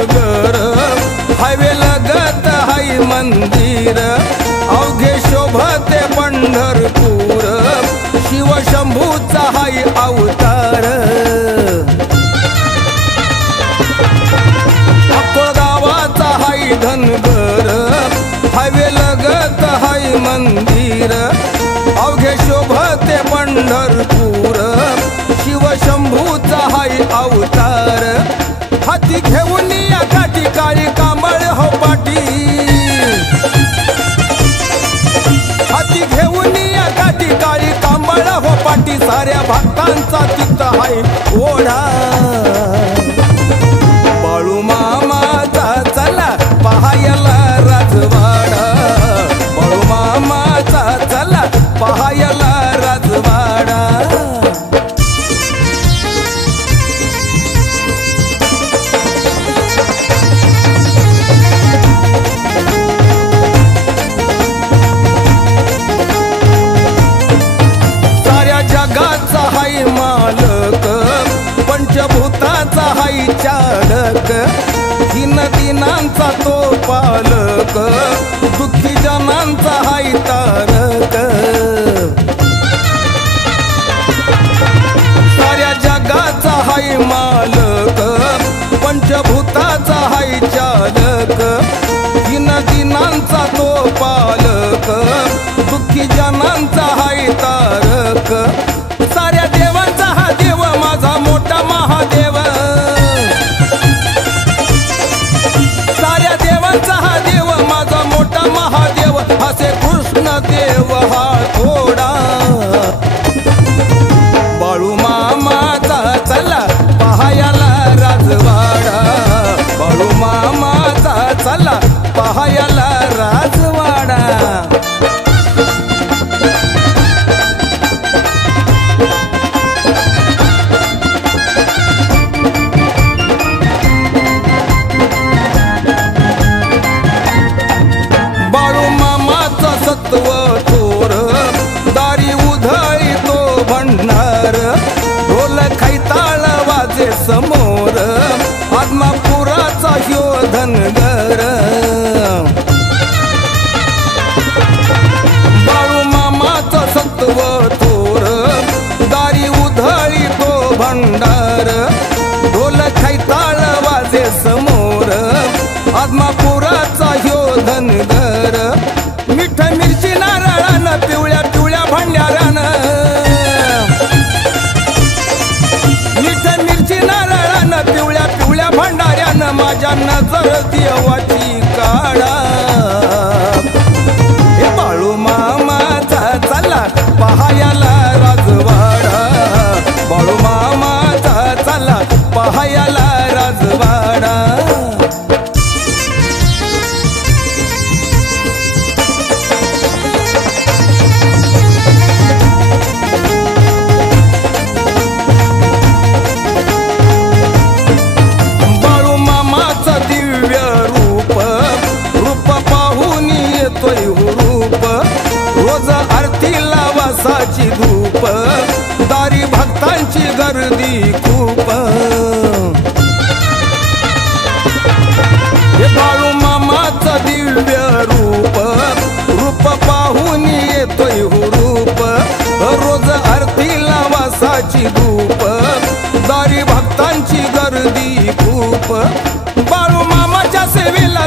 Dhangar highway लगत हाय मंदिर अवघे शोभते पंढरपूर शिवशंभूचा हाय अवतार अकोळ गावाचा हाय धनगर हायवे लगत हाय मंदिर अवघे शोभते पंढरपूर शिवशंभूचा हाय अवतार हाती घेऊन या काठी काळी कांबळ हो पाटी हाती घेऊन या काठी काळी कांबळ हो पाटी साऱ्या भक्तांचा तिथं हाय ओढा बाळू मामाचा चला पहायला राजवाडा बाळू मामाचा चला पहायला राजवाडा साऱ्या जगाचा हाय मालक पंचभूताचा हाय चालक दीन दिनांचा तो पालक दुःखी जनांचा हाय तारक साऱ्या जगाचा हाय मालक पंचभूताचा हाय चालक दीन दिनांचा तो पालक दुःखी जनांचा हाय तारक साऱ्या देवांचा हा देव माझा मोठा महादेव साऱ्या देवांचा हा देव माझा मोठा महादेव असे कृष्ण देव हा थोडा बाळू मामाचा चला पहायला राजवाडा बाळू मामाचा चला पहायला राजवाडा बाळू मामाचा सत्व थोर दारी उधळी तो भंडार ढोल खैताळ वाजे समोर आत्मापुराचा ह्यो धनगर बाळू मामाचा सत्व थोर दारी उधळी तो भंडार ढोल खैताळ वाजे समोर आत्मापुराचा ह्यो धनगर मिठ मिरची नारळानं पिवळ्या पिवळ्या भांड्यारानं मिठ मिरची नारळानं पिवळ्या पिवळ्या भांडाऱ्यानं माझ्या नजर देवाची काढा हे बाळू मामाचा चला पहायला राजवाडा बाळू मामाचा चला पहायला राजवाडा बाळू मामाचा दिव्य रूप रूप पाहून येतोय रूप रोज आरतीला वासाची धूप दारी भक्तांची गर्दी खूप हे बाळू मामाचा दिव्य रूप रूप पाहून येतोय रूप रोज आरतीला वासाची धूप दारी भक्तांची गर्दी खूप बाळू मामाच्या सेवेला